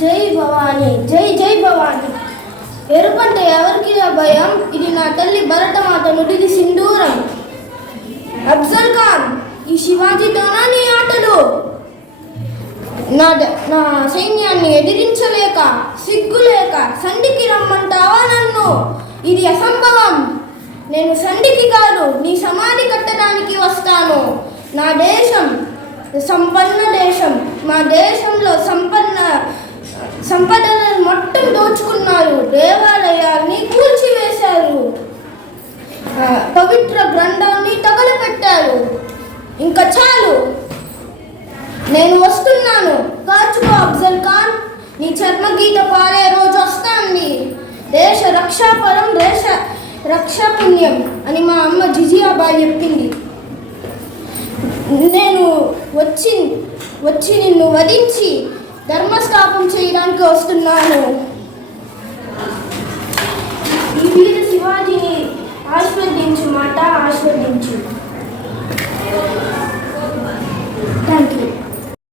జై భవాని, జై జై భవాని. ఎరుపంటే ఎవరికి భయం? ఇది నా తల్లి భరతమాత నుడిది సింధూరం. అఫ్జల్ ఖాన్, ఈ శివాజీతోనా నీ ఆటలు? నా సైన్యాన్ని ఎదిరించలేక, సిగ్గులేక సంధికి రమ్మంటావా నన్ను? ఇది అసంభవం. నేను సంధికి కాదు, నీ సమాధి కట్టడానికి వస్తాను. నా దేశం సంపన్న దేశం. మా దేశంలో సంపదలను మొత్తం దోచుకున్నారు. దేవాలయాల్ని కూల్చివేశారు. పవిత్ర గ్రంథాన్ని తగలపెట్టారు. ఇంకా చాలు, నేను వస్తున్నాను. కాచుకో అఫ్జల్ ఖాన్, నీ చర్మగీత పారే రోజు వస్తుంది. దేశ రక్షాపరం, దేశ రక్షాపుణ్యం అని మా అమ్మ జిజియాబాయి చెప్పింది. నేను వచ్చి నిన్ను వధించి ధర్మస్థాపం చేయడానికి వస్తున్నాను. ఈ వీర శివాజీని ఆశీర్వదించు మాట, ఆశీర్వదించు.